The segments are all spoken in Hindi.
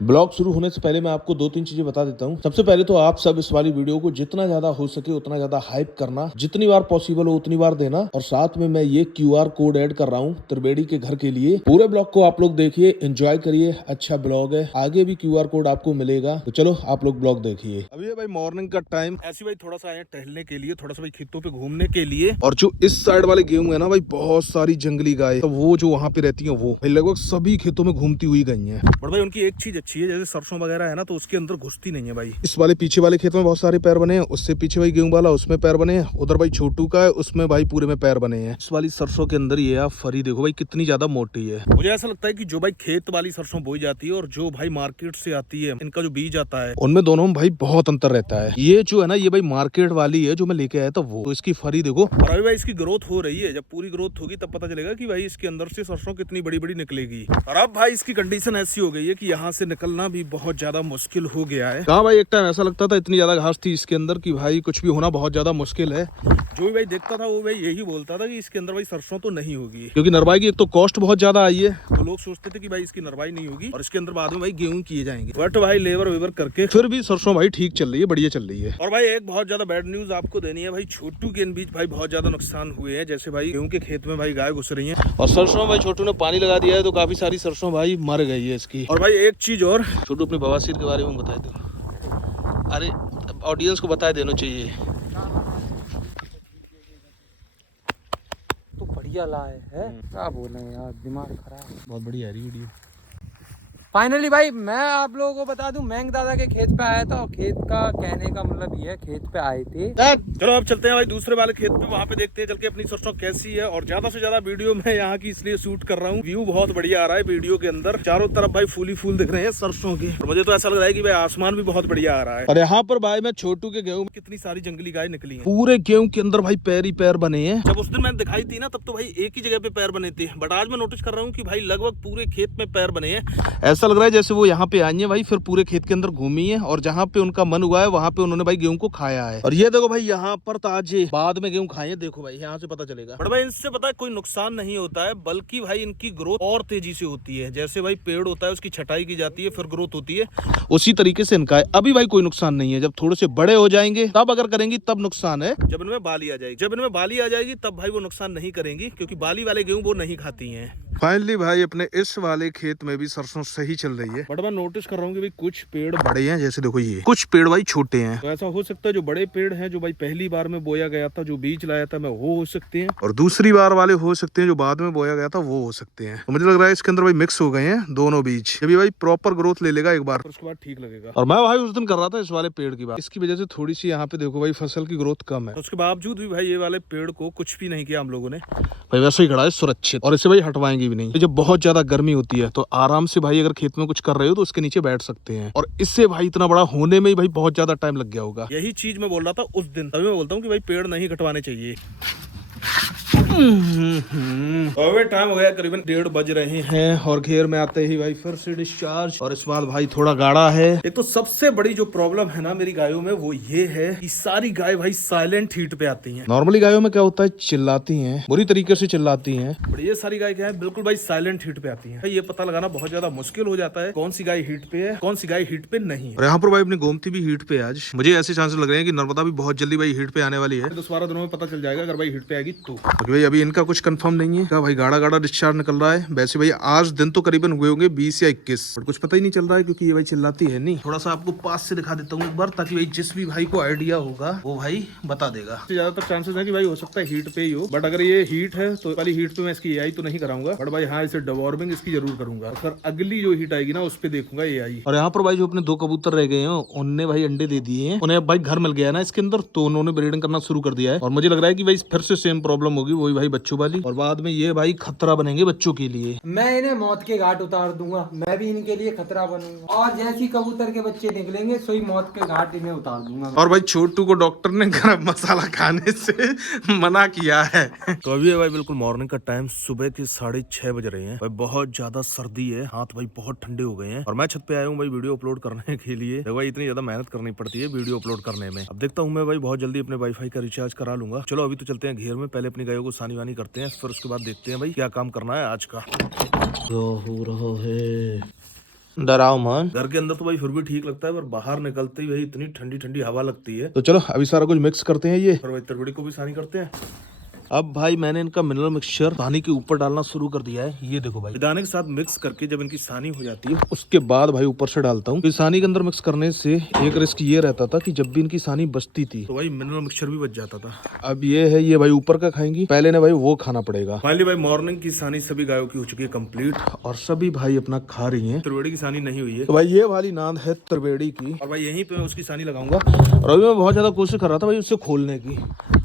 ब्लॉग शुरू होने से पहले मैं आपको दो तीन चीजें बता देता हूँ। सबसे पहले तो आप सब इस वाली वीडियो को जितना ज्यादा हो सके उतना ज्यादा हाइप करना, जितनी बार पॉसिबल हो उतनी बार देना। और साथ में मैं ये QR कोड ऐड कर रहा हूँ त्रिवेणी के घर के लिए। पूरे ब्लॉग को आप लोग देखिए, एंजॉय करिए, अच्छा ब्लॉग है, आगे भी QR कोड आपको मिलेगा। तो चलो आप लोग ब्लॉग देखिए। अभी है भाई मॉर्निंग का टाइम, ऐसे भाई थोड़ा सा आए टहलने के लिए, थोड़ा सा भाई खेतों पे घूमने के लिए। और जो इस साइड वाले गेहूं है ना भाई, बहुत सारी जंगली गाय, तो वो जो वहाँ पे रहती है वो भाई लगभग सभी खेतों में घूमती हुई गई है। बट भाई उनकी एक चीज अच्छी है, जैसे सरसों वगैरह है ना, तो उसके अंदर घुसती नहीं है भाई। इस वाले पीछे वाले खेत में बहुत सारे पैर बने हैं, उससे पीछे भाई गेहूं वाला उसमें पैर बने हैं, उधर भाई छोटू का है उसमें भाई पूरे में पैर बने हैं। इस वाली सरसों के अंदर ये आप फरी देखो भाई कितनी ज्यादा मोटी है। मुझे ऐसा लगता है कि जो भाई खेत वाली सरसों बोई जाती है और जो भाई मार्केट से आती है, इनका जो बीज आता है, उनमें दोनों में भाई बहुत अंतर रहता है। ये जो है ना, ये भाई मार्केट वाली है जो मैं लेके आया था वो, तो इसकी फरी देखो। और अभी भाई इसकी ग्रोथ हो रही है, जब पूरी ग्रोथ होगी तब पता चलेगा कि भाई इसके अंदर से सरसों कितनी बड़ी बड़ी निकलेगी। और अब भाई इसकी कंडीशन ऐसी हो गई है कि यहाँ से निकलना भी बहुत ज्यादा मुश्किल हो गया है। कहाँ भाई एक टाइम ऐसा लगता था इतनी ज्यादा घास थी इसके अंदर कि भाई कुछ भी होना बहुत ज्यादा मुश्किल है। जो भी भाई देखता था वो भाई यही बोलता था कि इसके अंदर भाई सरसों तो नहीं होगी, क्योंकि नरवाई की एक तो कॉस्ट बहुत ज्यादा आई है, तो लोग सोचते थे कि भाई इसकी नरवाई नहीं होगी और इसके अंदर बाद में भाई गेहूं किए जाएंगे। बट भाई लेबर वेबर करके फिर भी सरसों भाई ठीक चल रही है, बढ़िया चल रही है। और भाई एक बहुत ज्यादा बैड न्यूज आपको देनी है भाई, छोटू के इन बीच भाई बहुत ज्यादा नुकसान हुए हैं। जैसे भाई गेहूं के खेत में भाई गाय घुस रही है और सरसों भाई छोटू ने पानी लगा दिया है, तो काफी सारी सरसों भाई मर गई है इसकी। और भाई एक चीज और, छोटू अपने बवासीर के बारे में बताए दो। अरे ऑडियंस को बता देना चाहिए। तो बढ़िया लाए है, क्या बोले यार, दिमाग खराब। बहुत बढ़िया है वीडियो। फाइनली भाई मैं आप लोगों को बता दूं, मैंग दादा के खेत पे आया था और खेत का कहने का मतलब ये है, खेत पे आए थे। चलो अब चलते हैं भाई दूसरे वाले खेत पे, वहाँ पे देखते हैं चल के अपनी सरसों कैसी है। और ज्यादा से ज्यादा वीडियो मैं यहाँ की इसलिए शूट कर रहा हूँ, व्यू बहुत बढ़िया आ रहा है वीडियो के अंदर, चारों तरफ भाई फूल ही फूल दिख रहे हैं सरसों के। और मुझे तो ऐसा लग रहा है कि भाई आसमान भी बहुत बढ़िया आ रहा है। और यहाँ पर भाई मैं छोटू के गेहूं में कितनी सारी जंगली गाय निकली है, पूरे गेहूं के अंदर भाई पैर ही पैर बने हैं। जब उस दिन मैंने दिखाई थी ना, तब तो भाई एक ही जगह पे पैर बने थे, बट आज मैं नोटिस कर रहा हूँ कि भाई लगभग पूरे खेत में पैर बने हैं। ऐसा लग रहा है जैसे वो यहाँ पे आई है भाई, फिर पूरे खेत के अंदर घूमी है और जहाँ पे उनका मन हुआ है वहाँ पे उन्होंने भाई गेहूं को खाया है। और ये देखो भाई यहाँ पर ताजे बाद में गेहूं खाए, देखो भाई यहाँ से पता चलेगा। बट भाई इनसे पता है कोई नुकसान नहीं होता है, बल्कि भाई इनकी ग्रोथ और तेजी से होती है। जैसे भाई पेड़ होता है उसकी छटाई की जाती है फिर ग्रोथ होती है, उसी तरीके से इनका है। अभी भाई कोई नुकसान नहीं है, जब थोड़े से बड़े हो जाएंगे तब अगर करेंगी तब नुकसान है। जब इनमें बाली आ जाएगी, जब इनमें बाली आ जाएगी तब भाई वो नुकसान नहीं करेंगी, क्योंकि बाली वाले गेहूं वो नहीं खाती है। फाइनली भाई अपने इस वाले खेत में भी सरसों सही चल रही है, बट मैं नोटिस कर रहा हूँ कि भाई कुछ पेड़ बड़े हैं, जैसे देखो ये कुछ पेड़ भाई छोटे हैं। तो ऐसा हो सकता है जो बड़े पेड़ हैं जो भाई पहली बार में बोया गया था, जो बीज लाया था मैं, वो हो सकते हैं, और दूसरी बार वाले हो सकते हैं जो बाद में बोया गया था वो हो सकते हैं। तो मुझे लग रहा है इसके अंदर भाई मिक्स हो गए हैं दोनों बीज, जब भाई प्रॉपर ग्रोथ ले लेगा एक बार उसके बाद ठीक लगेगा। और मैं भाई उस दिन कर रहा था इस वाले पेड़ की बात, इसकी वजह से थोड़ी सी यहाँ पे देखो भाई फसल की ग्रोथ कम है, तो उसके बावजूद भी भाई ये वाले पेड़ को कुछ भी नहीं किया हम लोगों ने, भाई वैसे ही खड़ा है सुरक्षित, और इसे भाई हटवाएंगे भी नहीं। जब बहुत ज्यादा गर्मी होती है तो आराम से भाई अगर खेत में कुछ कर रहे हो तो उसके नीचे बैठ सकते हैं, और इससे भाई इतना बड़ा होने में ही भाई बहुत ज्यादा टाइम लग गया होगा। यही चीज मैं बोल रहा था उस दिन, तभी मैं बोलता हूँ कि भाई पेड़ नहीं कटवाने चाहिए। अबे टाइम हो गया, करीबन 1:30 बज रहे हैं, और घेर में आते ही भाई फिर से डिस्चार्ज। और इस बार भाई थोड़ा गाढ़ा है। एक तो सबसे बड़ी जो प्रॉब्लम है ना मेरी गायों में वो ये है कि सारी गाय भाई साइलेंट हीट पे आती हैं। नॉर्मली गायों में क्या होता है, चिल्लाती हैं, बुरी तरीके से चिल्लाती हैं, बट ये सारी गाय क्या है, बिल्कुल भाई साइलेंट हीट पे आती है। ये पता लगाना बहुत ज्यादा मुश्किल हो जाता है कौन सी गाय हीट पे है, कौन सी गाय हीट पे नहीं है। और यहाँ पर भाई अपनी गोमती भी हीट पे आज, मुझे ऐसे चांसेस लग रहे हैं कि नर्मदा भी बहुत जल्दी भाई हीट पे आने वाली है। 10-12 दिनों में पता चल जाएगा अगर भाई हीट पे आएगी तो, भाई अभी इनका कुछ कंफर्म नहीं है क्या भाई, गाढ़ा गाढ़ा डिस्चार्ज निकल रहा है। वैसे भाई आज दिन तो करीबन हुए होंगे 20 या 21, बट कुछ पता ही नहीं चल रहा है क्योंकि ये भाई चिल्लाती है नहीं। थोड़ा सा आपको पास से दिखा देता हूँ एक बार, ताकि भाई जिस भी भाई को आइडिया होगा वो भाई बता देगा। ज्यादातर चांसेस है कि भाई हो सकता है हीट पे ही हो, बट अगर ये हीट है तो वाली हीट पे मैं इसकी एआई तो नहीं कराऊंगा, बट भाई हाँ इसे डिवॉर्मिंग इसकी जरूर करूंगा। सर अगली जो हीट आएगी ना उस पे देखूंगा एआई। और यहाँ पर भाई जो अपने 2 कबूतर रह गए हैं उनने भाई अंडे दे दिए हैं, उन्हें भाई घर मिल गया ना इसके अंदर, तो उन्होंने ब्रीडिंग करना शुरू कर दिया है। और मुझे लग रहा है कि भाई फिर से सेम प्रॉब्लम होगी वही भाई बच्चों वाली, और बाद में ये भाई खतरा बनेंगे बच्चों के लिए। मैं इन्हें मौत के घाट उतार दूंगा, मैं भी इनके लिए खतरा बनूंगा, और जैसी कबूतर के बच्चे निकलेंगे सोई मौत के घाट इन्हें उतार दूंगा। और भाई छोटू को डॉक्टर ने गरम मसाला खाने से मना किया है। तो अभी है भाई बिल्कुल मॉर्निंग का टाइम, सुबह के 6:30 बज रहे हैं भाई, बहुत ज्यादा सर्दी है, हाथ भाई बहुत ठंडे हो गए हैं। और मैं छत पे आया हूँ भाई वीडियो अपलोड करने के लिए। देखो भाई इतनी ज्यादा मेहनत करनी पड़ती है वीडियो अपलोड करने में। अब देखता हूँ मैं भाई बहुत जल्दी अपने वाईफाई का रिचार्ज करा लूंगा। चलो अभी तो चलते हैं घेर में, पहले अपनी गायों को सानी वानी करते हैं, फिर उसके बाद देखते हैं भाई क्या काम करना है आज का। क्या हो रहा है, डराओ मन। घर के अंदर तो भाई फिर भी ठीक लगता है, पर बाहर निकलते ही भाई इतनी ठंडी ठंडी हवा लगती है। तो चलो अभी सारा कुछ मिक्स करते हैं ये, और भाई तरबड़ी को भी सानी करते हैं। अब भाई मैंने इनका मिनरल मिक्सचर पानी के ऊपर डालना शुरू कर दिया है। ये देखो भाई, दाने के साथ मिक्स करके जब इनकी सानी हो जाती है उसके बाद भाई ऊपर से डालता हूँ। तो सानी के अंदर मिक्स करने से एक रिस्क ये रहता था कि जब भी इनकी सानी बचती थी तो भाई मिनरल मिक्सचर भी बच जाता था। अब ये है, ये भाई ऊपर का खाएंगी, पहले ने भाई वो खाना पड़ेगा। फाइनली भाई मॉर्निंग की सानी सभी गायों की हो चुकी है कंप्लीट, और सभी भाई अपना खा रही है। त्रिवेड़ी की सानी नहीं हुई है, तो भाई ये वाली नाद है त्रिवेड़ी की, और भाई यहीं पे मैं उसकी सानी लगाऊंगा। और अभी मैं बहुत ज्यादा कोशिश कर रहा था भाई उससे खोलने की,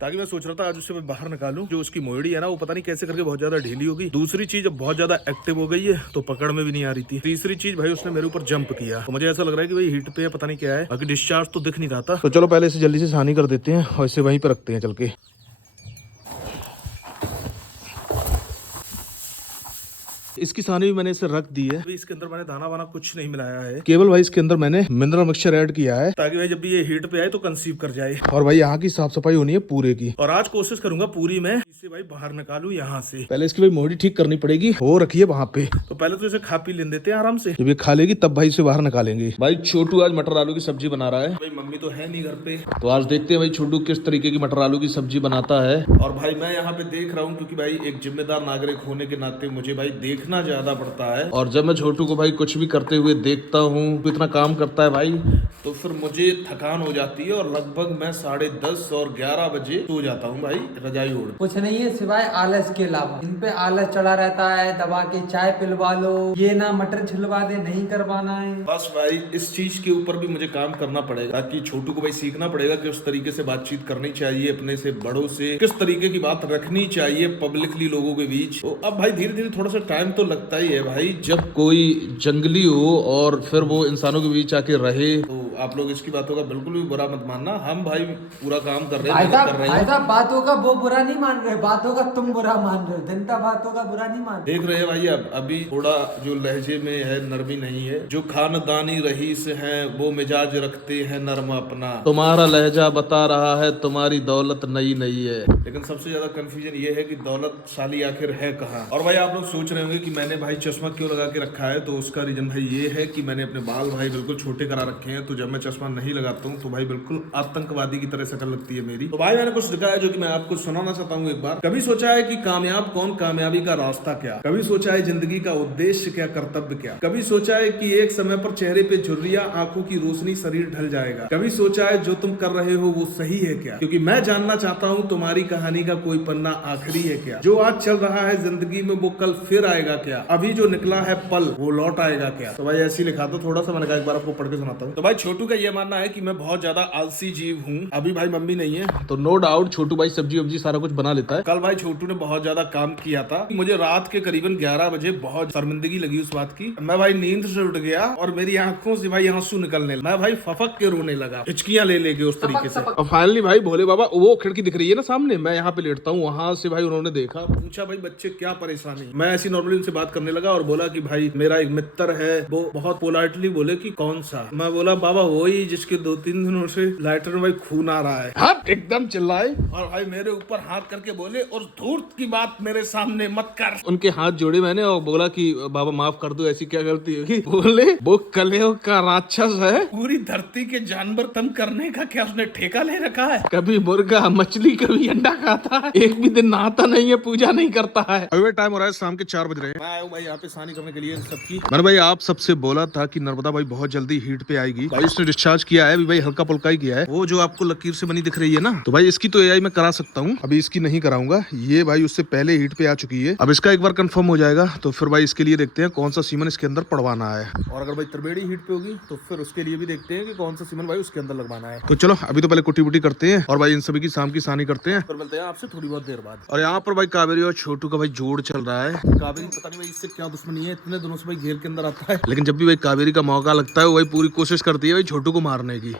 ताकि मैं सोच रहा था आज उससे मैं बाहर निकालूं। जो उसकी मोड़ी है ना, वो पता नहीं कैसे करके बहुत ज्यादा ढीली हो गई। दूसरी चीज, अब बहुत ज्यादा एक्टिव हो गई है तो पकड़ में भी नहीं आ रही थी। तीसरी चीज भाई, उसने मेरे ऊपर जंप किया, तो मुझे ऐसा लग रहा है कि भाई हीट पे है, पता नहीं क्या है। बाकी डिस्चार्ज तो दिख नहीं रहा था। तो चलो पहले इसे जल्दी से सानी कर देते हैं और इसे वहीं पे रखते हैं चल के। इसकी सानी भी मैंने इसे रख दी है। अभी इसके अंदर मैंने दाना वाना कुछ नहीं मिलाया है, केवल भाई इसके अंदर मैंने मिनरल मिक्सचर ऐड किया है, ताकि भाई जब भी ये हीट पे आए तो कंसीव कर जाए। और भाई यहाँ की साफ सफाई होनी है पूरे की, और आज कोशिश करूंगा पूरी मैं इसे भाई बाहर निकालूं यहाँ से। पहले इसकी भाई मोहड़ी ठीक करनी पड़ेगी, वो रखिए वहाँ पे। तो पहले तो इसे खा पी लेने देते हैं आराम से, जब ये खा लेगी तब भाई इसे बाहर निकालेंगे। भाई छोटू आज मटर आलू की सब्जी बना रहा है। भाई मम्मी तो है नहीं घर पे, तो आज देखते हैं भाई छोटू किस तरीके की मटर आलू की सब्जी बनाता है। और भाई मैं यहाँ पे देख रहा हूँ, क्योंकि भाई एक जिम्मेदार नागरिक होने के नाते मुझे भाई देखना ज्यादा पड़ता है। और जब मैं छोटू को भाई कुछ भी करते हुए देखता हूँ, तो इतना काम करता है भाई, तो फिर मुझे थकान हो जाती है, और लगभग मैं 10:30 और 11 बजे सो जाता हूँ भाई रजाई ओढ़। कुछ नहीं है सिवाय आलस के अलावा। इन पे आलस चढ़ा रहता है, दबा के चाय पिलवा लो, ये ना मटर छिलवा दे, नहीं करवाना है। बस भाई इस चीज के ऊपर भी मुझे काम करना पड़ेगा, ताकि छोटू को भाई सीखना पड़ेगा कि उस तरीके से बातचीत करनी चाहिए अपने से बड़ों से, किस तरीके की बात रखनी चाहिए पब्लिकली लोगों के बीच। तो अब भाई धीरे धीरे थोड़ा सा टाइम तो लगता ही है भाई, जब कोई जंगली हो और फिर वो इंसानों के बीच आके रहे। तो आप लोग इसकी बातों का बिल्कुल भी बुरा मत मानना, हम भाई पूरा काम कर रहे हैं। बातों का वो बुरा नहीं मान रहे, बातों का तुम बुरा मान रहे हो। जनता बातों का बुरा नहीं मान देख रहे हैं भाई। अब अभी थोड़ा जो लहजे में है नरमी नहीं है, जो खानदानी रईस हैं वो मिजाज रखते हैं नरम अपना। तुम्हारा लहजा बता रहा है तुम्हारी दौलत नई नई है, लेकिन सबसे ज्यादा कंफ्यूजन ये है कि दौलत साली आखिर है कहाँ। और भाई आप लोग सोच रहे होंगे कि मैंने भाई चश्मा क्यों लगा के रखा है, तो उसका रीजन भाई ये है कि मैंने अपने बाल भाई बिल्कुल छोटे करा रखे हैं, तो जब मैं चश्मा नहीं लगाता हूँ तो भाई बिल्कुल आतंकवादी की तरह शक्ल लगती है मेरी। तो भाई मैंने कुछ लिखा है जो कि मैं आपको सुनाना चाहता हूँ एक बार। कभी सोचा है कि कामयाब कौन, कामयाबी का रास्ता क्या, कभी सोचा है जिंदगी का उद्देश्य क्या, कर्तव्य क्या, कभी सोचा है कि एक समय पर चेहरे पे झुर्रियां, आंखों की रोशनी, शरीर ढल जाएगा, कभी सोचा है जो तुम कर रहे हो वो सही है क्या, क्योंकि मैं जानना चाहता हूँ तुम्हारी कहानी का कोई पन्ना आखिरी है क्या, जो आज चल रहा है जिंदगी में वो कल फिर आएगा क्या, अभी जो निकला है पल वो लौट आएगा क्या। तो भाई ऐसे लिखा था थोड़ा सा, मैंने कहा एक बार आपको पढ़ के सुनाता हूँ। तो भाई छोटू का ये मानना है कि मैं बहुत ज्यादा आलसी जीव हूँ। अभी भाई मम्मी नहीं है तो नो डाउट छोटू भाई सब्जी वब्जी सारा कुछ बना लेता है। कल भाई छोटू ने बहुत ज्यादा काम किया था, मुझे रात के करीबन 11 बजे बहुत शर्मिंदगी लगी उस बात की। मैं भाई नींद से उठ गया और मेरी आंखों से भाई आंसू निकलने लगे, मैं भाई फफक के रोने लगा, हिचकियां ले लेके उस तरीके से। और फाइनली भाई भोले बाबा, वो खिड़की दिख रही है ना सामने, मैं यहाँ पे लेटता हूँ, वहां से भाई उन्होंने देखा, पूछा भाई बच्चे क्या परेशानी। मैं ऐसी नॉर्मली उनसे बात करने लगा और बोला कि भाई मेरा एक मित्र है, वो बहुत पोलाइटली बोले कि कौन सा। मैं बोला बाबा वही जिसके 2-3 दिनों से लाइटर में भाई खून आ रहा है। हाँ एकदम चिल्लाए और भाई मेरे ऊपर हाथ करके बोले और धूर्त की बात मेरे सामने मत कर। उनके हाथ जोड़े मैंने और बोला कि बाबा माफ कर दो, ऐसी क्या गलती होगी। बोले वो कलेव का राक्षस है, पूरी धरती के जानवर तंग करने का क्या उसने ठेका ले रखा है। कभी मुर्गा मछली कभी अंडा खाता है, एक भी दिन नहाता नहीं है, पूजा नहीं करता है। अभी टाइम हो रहा है शाम के 4 बज रहे हैं। मैं आया हूँ भाई यहाँ पे सानी करने के लिए सबकी। मैंने भाई आप सबसे बोला था कि नर्मदा भाई बहुत जल्दी हीट पे आएगी, भाई उसने डिस्चार्ज किया है, अभी भाई हल्का पुल्का ही किया है। वो जो आपको लकीर से बनी दिख रही है ना, तो भाई इसकी तो एआई में करा सकता हूँ, अभी इसकी नहीं कराऊंगा। ये भाई उससे पहले हीट पे आ चुकी है। अब इसका एक बार कंफर्म हो जाएगा तो फिर भाई इसके लिए देखते हैं कौन सा सीमन इसके अंदर पड़वाना है, और अगर भाई त्रिवेड़ी हीट पे होगी तो फिर उसके लिए भी देखते हैं कि कौन सा सीमन भाई उसके अंदर लगवाना है। तो चलो अभी तो पहले कुटी बुटी करते हैं और भाई इन सभी की शाम की सानी करते हैं, फिर मिलते हैं आपसे थोड़ी बहुत देर बाद। और यहाँ पर भाई कावेरी और छोटू का भाई जोड़ चल रहा है। कावेरी पता नहीं भाई इससे क्या दुश्मनी है, इतने दिनों से भाई घेर के अंदर आता है, लेकिन जब भी भाई कावेरी का मौका लगता है वो भाई पूरी कोशिश करती है भाई छोटू को मारने की।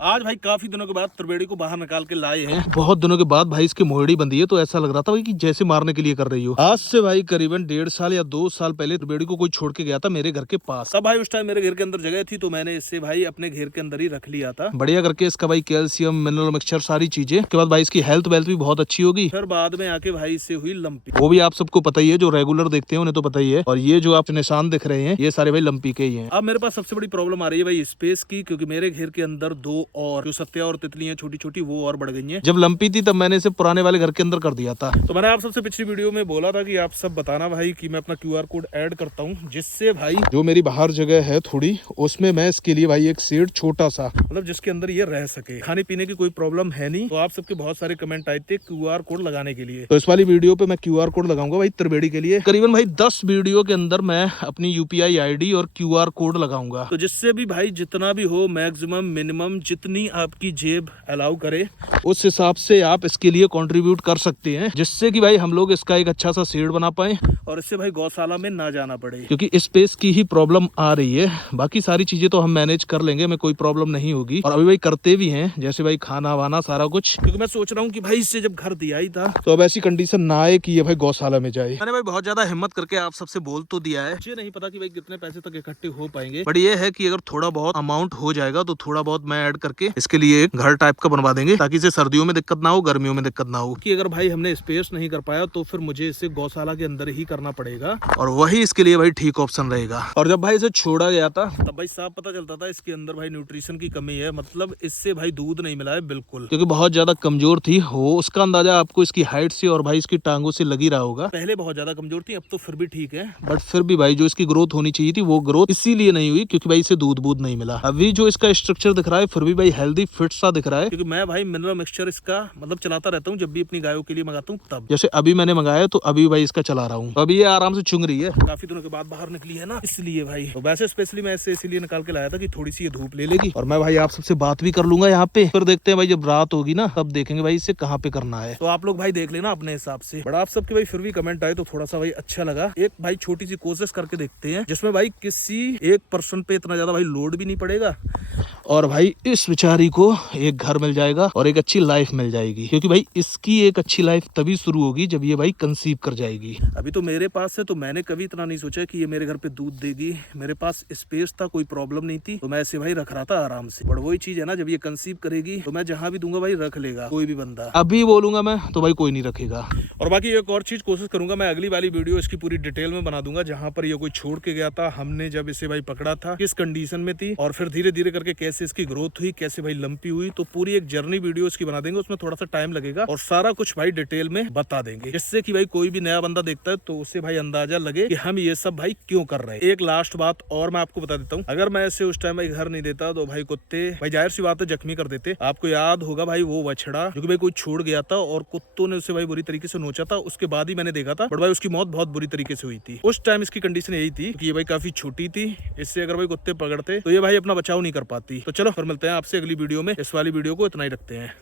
आज भाई काफी दिनों के बाद त्रिवेणी को बाहर निकाल के लाए हैं। बहुत दिनों के बाद भाई इसकी मोहड़ी बंधी है, तो ऐसा लग रहा था भाई कि जैसे मारने के लिए कर रही हो। आज से भाई करीबन 1.5 साल या 2 साल पहले त्रिवेणी को कोई छोड़ के गया था मेरे घर के पास। तब भाई उस टाइम मेरे घर के अंदर जगह थी, तो मैंने इससे भाई अपने घर के अंदर ही रख लिया था। बढ़िया करके इसका भाई कैल्शियम मिनरल मिक्सचर सारी चीजें, उसके बाद भाई इसकी हेल्थ वेल्थ भी बहुत अच्छी होगी। फिर बाद में आके भाई इससे हुई लंपी, वो भी आप सबको पता ही है, जो रेगुलर देखते हैं उन्हें तो पता ही है। और ये जो आप निशान दिख रहे हैं ये सारे भाई लंपी के ही हैं। अब मेरे पास सबसे बड़ी प्रॉब्लम आ रही है भाई स्पेस की, क्योंकि मेरे घर के अंदर 2 और जो सत्या और तितलियां छोटी छोटी वो और बढ़ गई हैं। जब लंपी थी तब मैंने इसे पुराने वाले घर के अंदर कर दिया था। तो मैंने आप सबसे पिछली वीडियो में बोला था कि आप सब बताना भाई कि मैं अपना QR कोड ऐड करता हूँ, जिससे भाई जो मेरी बाहर जगह है थोड़ी, उसमें मैं इसके लिए भाई एक शेड छोटा सा, मतलब जिसके अंदर ये रह सके। खाने पीने की कोई प्रॉब्लम है नहीं। तो आप सबके बहुत सारे कमेंट आए थे QR कोड लगाने के लिए, तो इस वाली वीडियो पे मैं QR कोड लगाऊंगा भाई त्रिवेणी के लिए। करीबन भाई 10 वीडियो के अंदर मैं अपनी UPI ID और QR कोड लगाऊंगा, तो जिससे भी भाई जितना भी हो मैक्सिमम मिनिमम जितनी आपकी जेब अलाउ करे उस हिसाब से आप इसके लिए कंट्रीब्यूट कर सकते हैं, जिससे कि भाई हम लोग इसका एक अच्छा सा शेड बना पाए और इससे भाई गौशाला में ना जाना पड़े, क्योंकि स्पेस की ही प्रॉब्लम आ रही है। बाकी सारी चीजें तो हम मैनेज कर लेंगे, हमें कोई प्रॉब्लम नहीं होगी। और अभी भाई करते भी हैं, जैसे भाई खाना वाना सारा कुछ, क्योंकि मैं सोच रहा हूँ कि भाई इससे जब घर दिया ही था तो अब ऐसी कंडीशन ना आए कि ये भाई गौशाला में जाए। मैंने भाई बहुत ज्यादा हिम्मत करके आप सबसे बोल तो दिया है, मुझे नहीं पता कि भाई कितने पैसे तक इकट्ठे हो पाएंगे, बट ये है कि अगर थोड़ा बहुत अमाउंट हो जाएगा तो थोड़ा बहुत मैं ऐड करके इसके लिए एक घर टाइप का बनवा देंगे, ताकि इसे सर्दियों में दिक्कत ना हो, गर्मियों में दिक्कत ना हो। कि अगर भाई हमने स्पेस नहीं कर पाया तो फिर मुझे इसे गौशाला के अंदर ही करना पड़ेगा, और वही इसके लिए भाई ठीक ऑप्शन रहेगा। और जब भाई इसे छोड़ा गया था तब भाई साफ पता चलता था इसके अंदर भाई न्यूट्रिशन की कमी है, मतलब इससे भाई दूध नहीं मिला है बिल्कुल, क्योंकि बहुत ज्यादा कमजोर थी हो। उसका अंदाजा आपको इसकी हाइट से और भाई इसकी टांगों से लगी रहा होगा। पहले बहुत ज्यादा कमजोर थी, अब तो फिर भी ठीक है, बट फिर भी भाई जो इसकी ग्रोथ होनी चाहिए थी वो ग्रोथ इसीलिए नहीं हुई क्योंकि भाई इसे दूध बूध नहीं मिला। अभी जो इसका स्ट्रक्चर दिख रहा है फिर भी भाई हेल्दी फिट सा दिख रहा है, क्योंकि मैं भाई मिनरल मिक्सचर इसका मतलब चलाता रहता हूँ जब भी अपनी गायों के लिए मंगाता हूँ। तब जैसे अभी मैंने मंगाया तो अभी भाई इसका चला रहा हूँ, तो अभी ये आराम से चुंग रही है। काफी दिनों के बाद बाहर निकली है ना, इसलिए भाई। तो वैसे स्पेशली मैं इसे इसीलिए निकाल के लाया था कि थोड़ी सी ये धूप ले लेगी, और मैं भाई आप सबसे बात भी कर लूंगा यहाँ पे। फिर देखते हैं भाई जब रात होगी ना तब देखेंगे भाई इसे कहाँ पे करना है। तो आप लोग भाई देख लेना अपने हिसाब से। बट आप सबके भाई फिर भी कमेंट आए तो थोड़ा सा भाई अच्छा लगा। एक भाई छोटी सी कोशिश करके देखते हैं, जिसमें भाई किसी एक पर्सन पे इतना ज्यादा भाई लोड भी नहीं पड़ेगा, और भाई इस बेचारी को एक घर मिल जाएगा और एक अच्छी लाइफ मिल जाएगी, क्योंकि भाई इसकी एक अच्छी लाइफ तभी शुरू होगी जब ये भाई कंसीव कर जाएगी। अभी तो मेरे पास है, तो मैंने कभी इतना नहीं सोचा कि ये मेरे घर पे दूध देगी। मेरे पास स्पेस था, कोई प्रॉब्लम नहीं थी, तो मैं ऐसे भाई रख रहा था आराम से। बट वही चीज है ना, जब ये कंसीव करेगी तो मैं जहां भी दूंगा भाई रख लेगा कोई भी बंदा। अभी बोलूंगा मैं तो भाई कोई नहीं रखेगा। और बाकी एक और चीज कोशिश करूंगा, मैं अगली वाली वीडियो इसकी पूरी डिटेल में बना दूंगा, जहां पर ये कोई छोड़ के गया था, हमने जब इसे भाई पकड़ा था किस कंडीशन में थी, और फिर धीरे धीरे करके कैसे इसकी ग्रोथ हुई, कैसे भाई लंपी हुई। तो पूरी एक जर्नी वीडियो इसकी बना देंगे, उसमें थोड़ा सा टाइम लगेगा और सारा कुछ भाई डिटेल में बता देंगे, जिससे कि भाई कोई भी नया बंदा देखता है तो उससे भाई अंदाजा लगे कि हम ये सब भाई क्यों कर रहे हैं। एक लास्ट बात और मैं आपको बता देता हूँ, अगर मैं इसे उस टाइम भाई घर नहीं देता तो भाई कुत्ते भाई जाहिर सी बात है जख्मी कर देते। आपको याद होगा भाई वो बछड़ा जो कि भाई कोई छोड़ गया था और कुत्तों ने उसे भाई बुरी तरीके से नोचा था, उसके बाद ही मैंने देखा था, बट भाई उसकी मौत बहुत बुरी तरीके से हुई थी। उस टाइम इसकी कंडीशन यही थी कि ये भाई काफी छोटी थी, इससे अगर भाई कुत्ते पकड़ते तो ये भाई अपना बचाव नहीं कर पाती। तो चलो फिर मिलते हैं आपसे अगली वीडियो में। इस वाली वीडियो को इतना ही रखते हैं।